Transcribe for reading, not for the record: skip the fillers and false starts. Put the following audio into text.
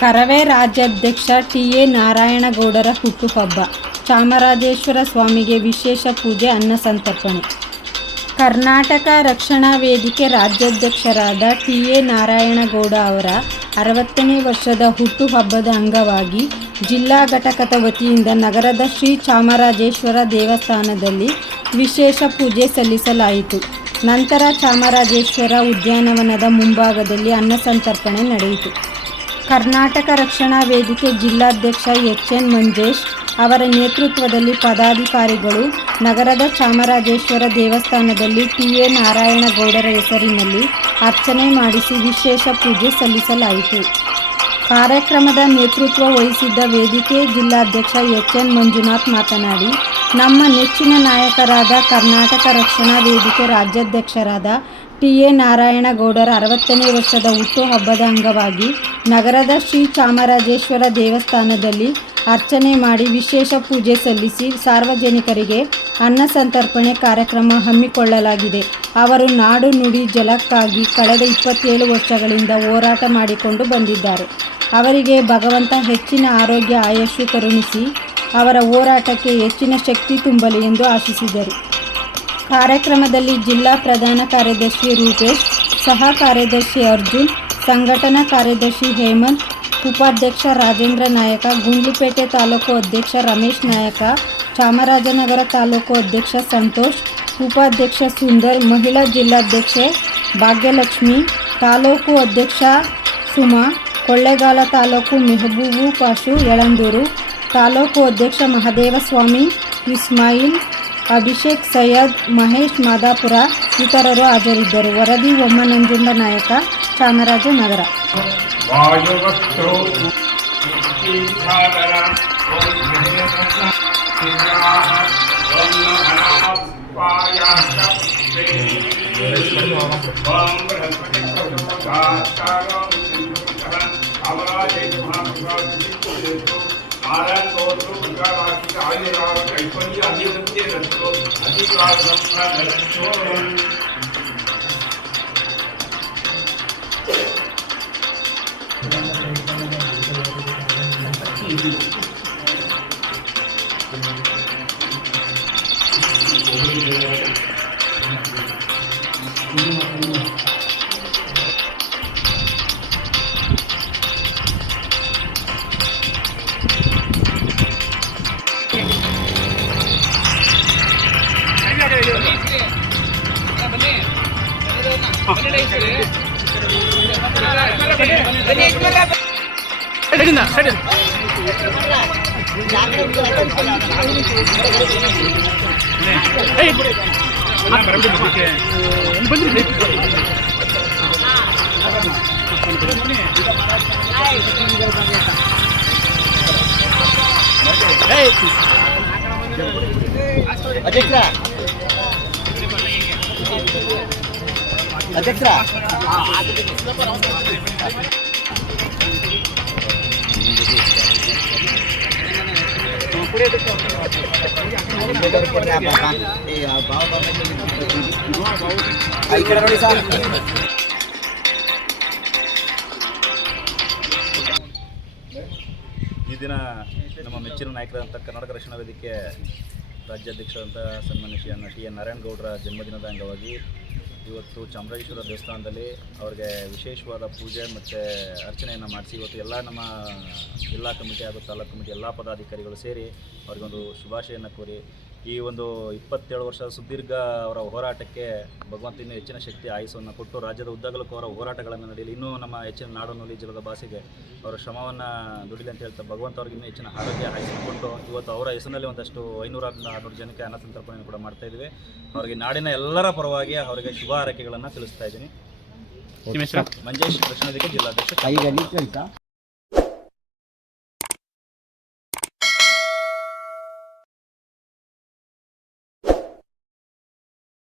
ಕರವೇ ರಾಜ್ಯಾಧ್ಯಕ್ಷ ಟಿ.ಎ. ನಾರಾಯಣಗೌಡರ ಹುಟ್ಟುಹಬ್ಬ. ಚಾಮರಾಜೇಶ್ವರ ಸ್ವಾಮಿಗೆ ವಿಶೇಷ ಪೂಜೆ, ಅನ್ನ ಸಂತರ್ಪಣೆ. ಕರ್ನಾಟಕ ರಕ್ಷಣಾ ವೇದಿಕೆ ರಾಜ್ಯಾಧ್ಯಕ್ಷರಾದ ಟಿ.ಎ. ನಾರಾಯಣಗೌಡ ಅವರ 60ನೇ ವರ್ಷದ ಹುಟ್ಟುಹಬ್ಬದ ಅಂಗವಾಗಿ ಜಿಲ್ಲಾ ಘಟಕದ ವತಿಯಿಂದ ನಗರದ ಶ್ರೀ ಚಾಮರಾಜೇಶ್ವರ ದೇವಸ್ಥಾನದಲ್ಲಿ ವಿಶೇಷ ಪೂಜೆ ಸಲ್ಲಿಸಲಾಯಿತು. ನಂತರ ಚಾಮರಾಜೇಶ್ವರ ಉದ್ಯಾನವನದ ಮುಂಭಾಗದಲ್ಲಿ ಅನ್ನ ಸಂತರ್ಪಣೆ ನಡೆಯಿತು. ಕರ್ನಾಟಕ ರಕ್ಷಣಾ ವೇದಿಕೆ ಜಿಲ್ಲಾಧ್ಯಕ್ಷ ಎಚ್.ಎನ್. ಮಂಜೇಶ್ ಅವರ ನೇತೃತ್ವದಲ್ಲಿ ಪದಾಧಿಕಾರಿಗಳು ನಗರದ ಚಾಮರಾಜೇಶ್ವರ ದೇವಸ್ಥಾನದಲ್ಲಿ ಟಿ.ಎ. ನಾರಾಯಣಗೌಡರ ಹೆಸರಿನಲ್ಲಿ ಅರ್ಚನೆ ಮಾಡಿಸಿ ವಿಶೇಷ ಪೂಜೆ ಸಲ್ಲಿಸಲಾಯಿತು. ಕಾರ್ಯಕ್ರಮದ ನೇತೃತ್ವ ವಹಿಸಿದ್ದ ವೇದಿಕೆ ಜಿಲ್ಲಾಧ್ಯಕ್ಷ ಎಚ್.ಎನ್. ಮಂಜುನಾಥ್ ಮಾತನಾಡಿ, ನಮ್ಮ ನೆಚ್ಚಿನ ನಾಯಕರಾದ ಕರ್ನಾಟಕ ರಕ್ಷಣಾ ವೇದಿಕೆ ರಾಜ್ಯಾಧ್ಯಕ್ಷರಾದ ಟಿ.ಎ. ನಾರಾಯಣಗೌಡರ 60ನೇ ವರ್ಷದ ಹುಟ್ಟುಹಬ್ಬದ ಅಂಗವಾಗಿ ನಗರದ ಶ್ರೀ ಚಾಮರಾಜೇಶ್ವರ ದೇವಸ್ಥಾನದಲ್ಲಿ ಅರ್ಚನೆ ಮಾಡಿ ವಿಶೇಷ ಪೂಜೆ ಸಲ್ಲಿಸಿ ಸಾರ್ವಜನಿಕರಿಗೆ ಅನ್ನ ಸಂತರ್ಪಣೆ ಕಾರ್ಯಕ್ರಮ ಹಮ್ಮಿಕೊಳ್ಳಲಾಗಿದೆ. ಅವರು ನಾಡು ನುಡಿ ಜಲಕ್ಕಾಗಿ ಕಳೆದ 27 ವರ್ಷಗಳಿಂದ ಹೋರಾಟ ಮಾಡಿಕೊಂಡು ಬಂದಿದ್ದಾರೆ. ಅವರಿಗೆ ಭಗವಂತ ಹೆಚ್ಚಿನ ಆರೋಗ್ಯ ಆಯಸ್ಸು ಕರುಣಿಸಿ ಅವರ ಹೋರಾಟಕ್ಕೆ ಹೆಚ್ಚಿನ ಶಕ್ತಿ ತುಂಬಲಿ ಎಂದು ಆಶಿಸಿದರು. ಕಾರ್ಯಕ್ರಮದಲ್ಲಿ ಜಿಲ್ಲಾ ಪ್ರಧಾನ ಕಾರ್ಯದರ್ಶಿ ರೂಪೇಶ್, ಸಹ ಕಾರ್ಯದರ್ಶಿ ಅರ್ಜುನ್, ಸಂಘಟನಾ ಕಾರ್ಯದರ್ಶಿ ಹೇಮಂತ್, ಉಪಾಧ್ಯಕ್ಷ ರಾಜೇಂದ್ರ ನಾಯಕ, ಗುಂಡ್ಲುಪೇಟೆ ತಾಲೂಕು ಅಧ್ಯಕ್ಷ ರಮೇಶ್ ನಾಯಕ, ಚಾಮರಾಜನಗರ ತಾಲೂಕು ಅಧ್ಯಕ್ಷ ಸಂತೋಷ್, ಉಪಾಧ್ಯಕ್ಷ ಸುಂದರ್, ಮಹಿಳಾ ಜಿಲ್ಲಾಧ್ಯಕ್ಷೆ ಭಾಗ್ಯಲಕ್ಷ್ಮಿ, ತಾಲೂಕು ಅಧ್ಯಕ್ಷ ಸುಮಾ, ಕೊಳ್ಳೇಗಾಲ ತಾಲೂಕು ಮೆಹಬೂಬು ಪಾಷು ಯಳಂದೂರು, ತಾಲೂಕು ಅಧ್ಯಕ್ಷ ಮಹದೇವಸ್ವಾಮಿ, ಇಸ್ಮಾಯಿಲ್, ಅಭಿಷೇಕ್, ಸೈಯದ್, ಮಹೇಶ್ ಮಾದಾಪುರ ಇತರರು ಹಾಜರಿದ್ದರು. ವರದಿ ಒಮ್ಮ ನಂಜುಂಡ ನಾಯಕ, ಚಾಮರಾಜನಗರ. ಅಧ್ಯಕ್ಷ ನೋಡಿ ಸರ್. ಈ ದಿನ ನಮ್ಮ ಮೆಚ್ಚಿನ ನಾಯಕರಂಥ ಕರ್ನಾಟಕ ರಕ್ಷಣಾ ವೇದಿಕೆ ರಾಜ್ಯಾಧ್ಯಕ್ಷರಂಥ ಸನ್ಮಾನ್ಯ ಟಿ.ಎ. ನಾರಾಯಣಗೌಡರ ಜನ್ಮದಿನದ ಅಂಗವಾಗಿ ಇವತ್ತು ಚಾಮರಾಜೇಶ್ವರ ದೇವಸ್ಥಾನದಲ್ಲಿ ಅವರಿಗೆ ವಿಶೇಷವಾದ ಪೂಜೆ ಮತ್ತು ಅರ್ಚನೆಯನ್ನು ಮಾಡಿಸಿ ಇವತ್ತು ಎಲ್ಲ ನಮ್ಮ ಜಿಲ್ಲಾ ಕಮಿಟಿ ಹಾಗೂ ತಾಲೂಕು ಕಮಿಟಿ ಎಲ್ಲ ಪದಾಧಿಕಾರಿಗಳು ಸೇರಿ ಅವರಿಗೊಂದು ಶುಭಾಶಯನ್ನು ಕೋರಿ ಈ ಒಂದು 27 ವರ್ಷದ ಸುದೀರ್ಘ ಅವರ ಹೋರಾಟಕ್ಕೆ ಭಗವಂತ ಇನ್ನೂ ಹೆಚ್ಚಿನ ಶಕ್ತಿ ಆಯುಸನ್ನು ಕೊಟ್ಟು ರಾಜ್ಯದ ಉದ್ದಗಲಕ್ಕೂ ಅವರ ಹೋರಾಟಗಳನ್ನು ನಡೆಯಲಿ, ಇನ್ನೂ ನಮ್ಮ ಹೆಚ್ಚಿನ ನಾಡು ನುಡಿ ಜಲದ ಭಾಷೆಗೆ ಅವರ ಶ್ರಮವನ್ನು ದುಡಿಲಿ ಅಂತ ಹೇಳ್ತಾ ಭಗವಂತ ಅವ್ರಿಗೆ ಇನ್ನೂ ಹೆಚ್ಚಿನ ಆರೋಗ್ಯ ಆಯುಸನ್ನು ಕೊಟ್ಟು ಇವತ್ತು ಅವರ ಹೆಸರಿನಲ್ಲಿ ಒಂದಷ್ಟು 500-600 ಜನಕ್ಕೆ ಅನ್ನ ಸಂತರ್ಪಣೆಯನ್ನು ಕೂಡ ಮಾಡ್ತಾಯಿದ್ವಿ. ಅವರಿಗೆ ನಾಡಿನ ಎಲ್ಲರ ಪರವಾಗಿ ಅವರಿಗೆ ಶುಭ ಹಾರೈಕೆಗಳನ್ನು ತಿಳಿಸ್ತಾ ಇದ್ದೀನಿ. ಮಂಜೇಶ್, ರಕ್ಷಣಾ ವೇದಿಕೆ ಜಿಲ್ಲಾಧ್ಯಕ್ಷ.